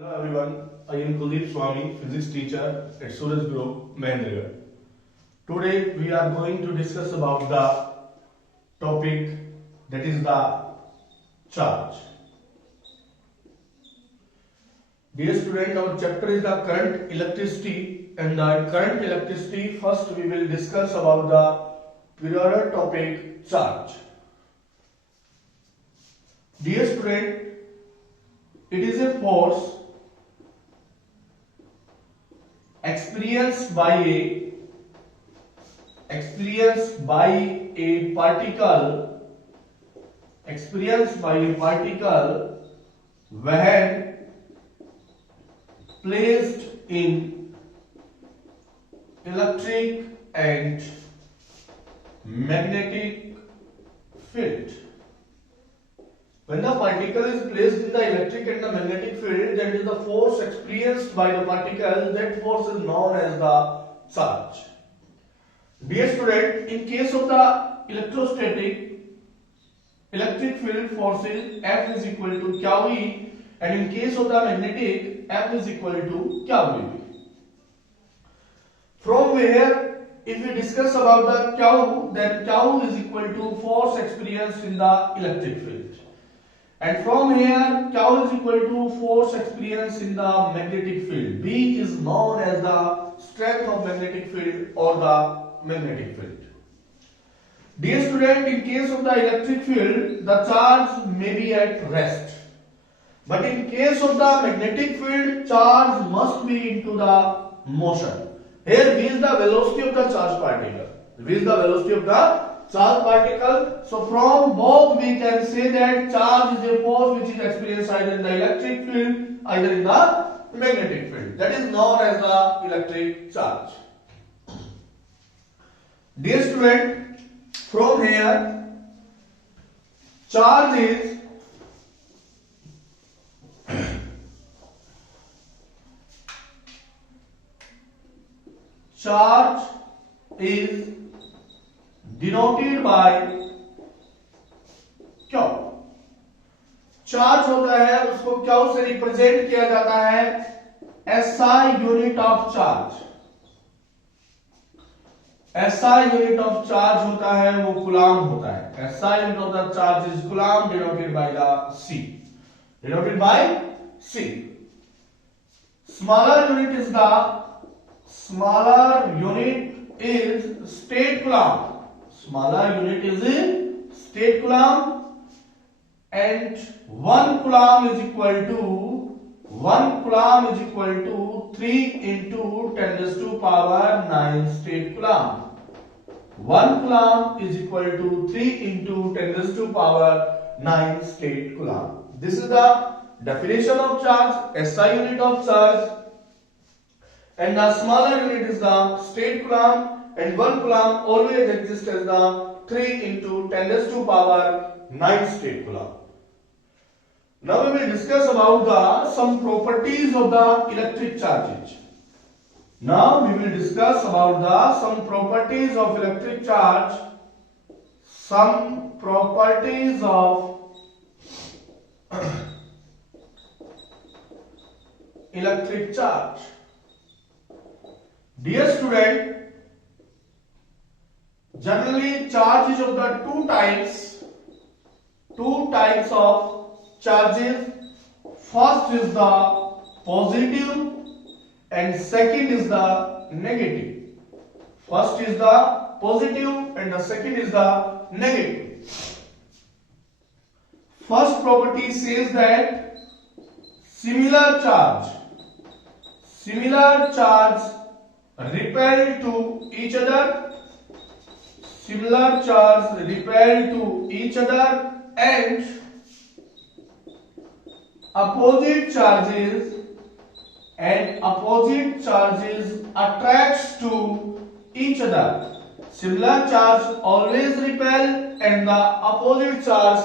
Hello everyone, I am Kuldeep Swami, physics teacher at Suraj Group, Mahendragarh. Today we are going to discuss about the topic that is the charge. Dear student, our chapter is the current electricity, and the current electricity first we will discuss about the periodic topic charge. Dear student, it is a force experienced by a particle when placed in electric and magnetic field. When the particle is placed in the electric and the magnetic field, that is the force experienced by the particle, that force is known as the charge. Dear student, in case of the electrostatic, electric field forces F is equal to Q E, and in case of the magnetic, F is equal to Q B. From where, if we discuss about the Q, then Q is equal to force experienced in the electric field. And from here, Q is equal to force experienced in the magnetic field. B is known as the strength of magnetic field or the magnetic field. Dear student, in case of the electric field, the charge may be at rest. But in case of the magnetic field, charge must be into the motion. Here, V is the velocity of the charged particle. V is the velocity of the charged particle. So from both we can say that charge is a force which is experienced either in the electric field, either in the magnetic field. That is known as the electric charge. Dear student, from here, charge is denoted by Q. Charge होता है उसको Q से represent किया जाता है SI unit of charge. SI unit of charge होता है वो कूलम होता है. SI unit of the charge is coulomb denoted by the C. Denoted by C. Smaller unit is state coulomb. Smaller unit is state coulomb, and 1 coulomb is equal to 3 into 10 raised to power 9 state coulomb. 1 coulomb is equal to 3 into 10 raised to power 9 state coulomb. This is the definition of charge, SI unit of charge, and the smaller unit is the state coulomb, and 1 coulomb always exists as the 3 into 10 raised to power 9 state coulomb. Now we will discuss about some properties of the electric charges. Now we will discuss about some properties of electric charge. Some properties of electric charge. Dear student, generally charge is of the two types of charges. First is the positive and second is the negative. First is the positive and the second is the negative. First property says that similar charge repel to each other. Similar charge repel to each other, and opposite charges attracts to each other. Similar charge always repel and the opposite charge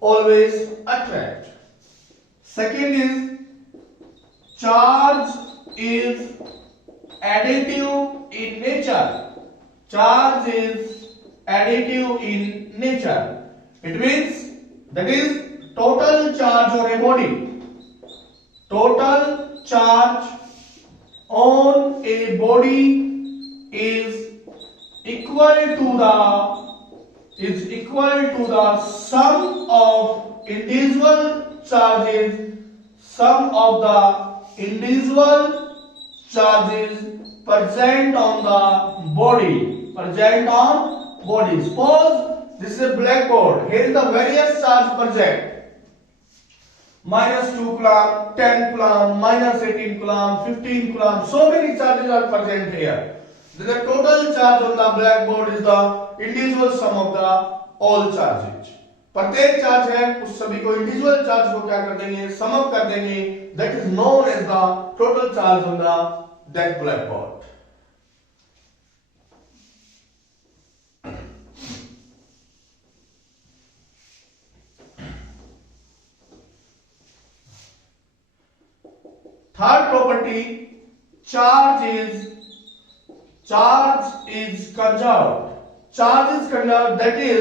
always attract. Second is charge is additive in nature. Charge is additive in nature. It means that is total charge on a body. total charge on a body is equal to the sum of individual charges, present on the body, Suppose this is a blackboard. Here is the various charge present. -2 coulomb, 10 coulomb, -18 coulomb, 15 coulomb. So many charges are present here. The total charge on the blackboard is the individual sum of the all charges. प्रत्येक charge है उस सभी को individual charge को क्या कर देंगे, सम up कर देंगे. That is known as the total charge on the that blackboard. Third property, charge is conserved. Charge is conserved, that is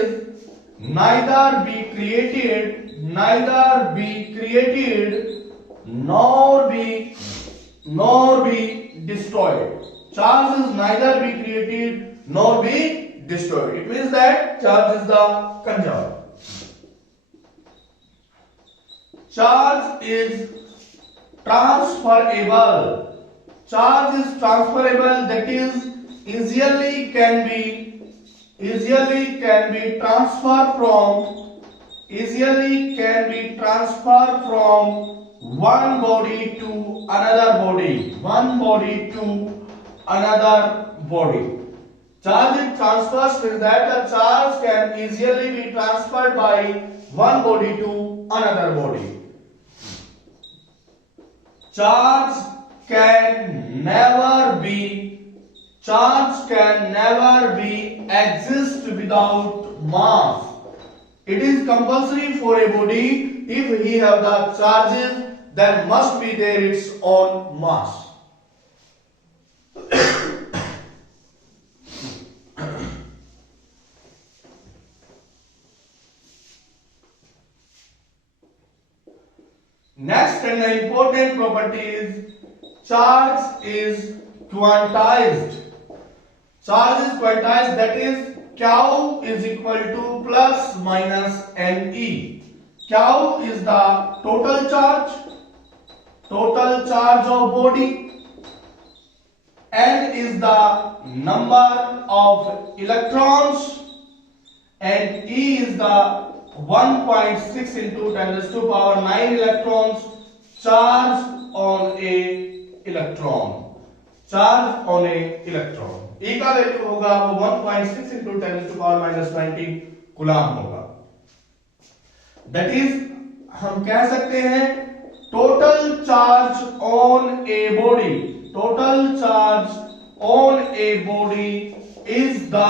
neither be created nor be destroyed. Charge is neither be created nor be destroyed. It means that charge is the conserved. Charge is transferable. Charge is transferable, that is easily can be transferred from one body to another body. Charge it transfers means that the charge can easily be transferred by one body to another body. Charge can never be exist without mass. It is compulsory for a body, if he have the charges, then must be there its own mass. Next and the important property is charge is quantized. Charge is quantized, that is Q is equal to plus minus Ne. Q is the total charge of body. N is the number of electrons and E is the 1.6 into 10 raised to power 9 electrons charge on a electron. E का value होगा वो 1.6 into 10 raised to power minus 19 coulomb होगा. That is हम कह सकते हैं total charge on a body is the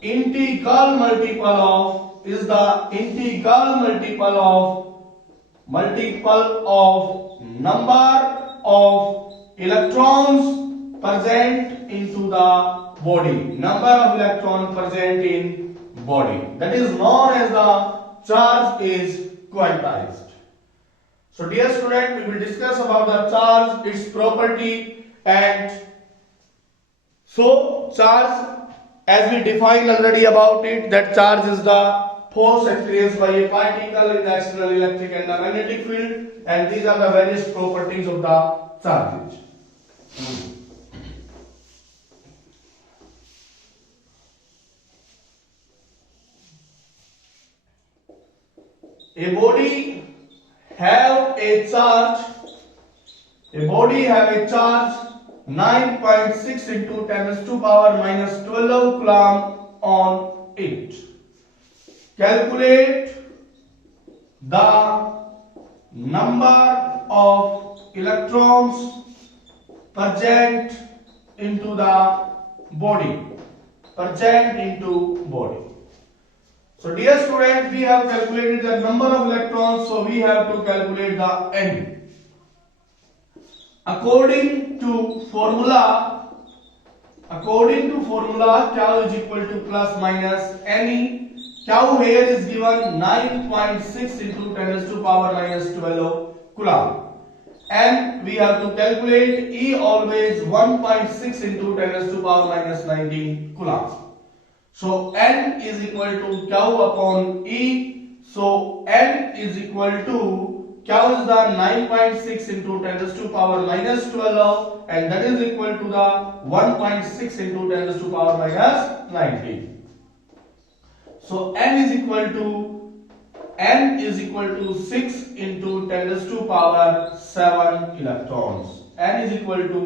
integral multiple of number of electrons present into the body, that is known as the charge is quantized. So dear student, we will discuss about the charge, its property, and so charge, as we defined already about it, that charge is the force experienced by a particle in the external electric and the magnetic field, and these are the various properties of the charges. A body have a charge 9.6 into 10 raised to power minus 12 coulomb on it. Calculate the number of electrons present into the body. So dear students, we have calculated the number of electrons, so we have to calculate the N. According to formula, Q is equal to plus minus Ne. Q here is given 9.6 into 10 raised to power minus 12 coulomb. and we have to calculate E always 1.6 into 10 raised to power minus 19 coulombs. So N is equal to Q upon E. So N is equal to Q is the 9.6 into 10 raised to power minus 12 and that is equal to the 1.6 into 10 raised to power minus 19. So N is equal to 6 into 10 raised to power 7 electrons. N is equal to,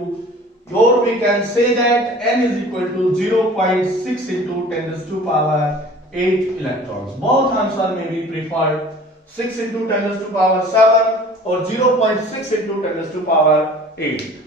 or we can say that N is equal to 0.6 into 10 raised to power 8 electrons. Both answer may be preferred, 6 into 10 raised to power 7 or 0.6 into 10 raised to power 8.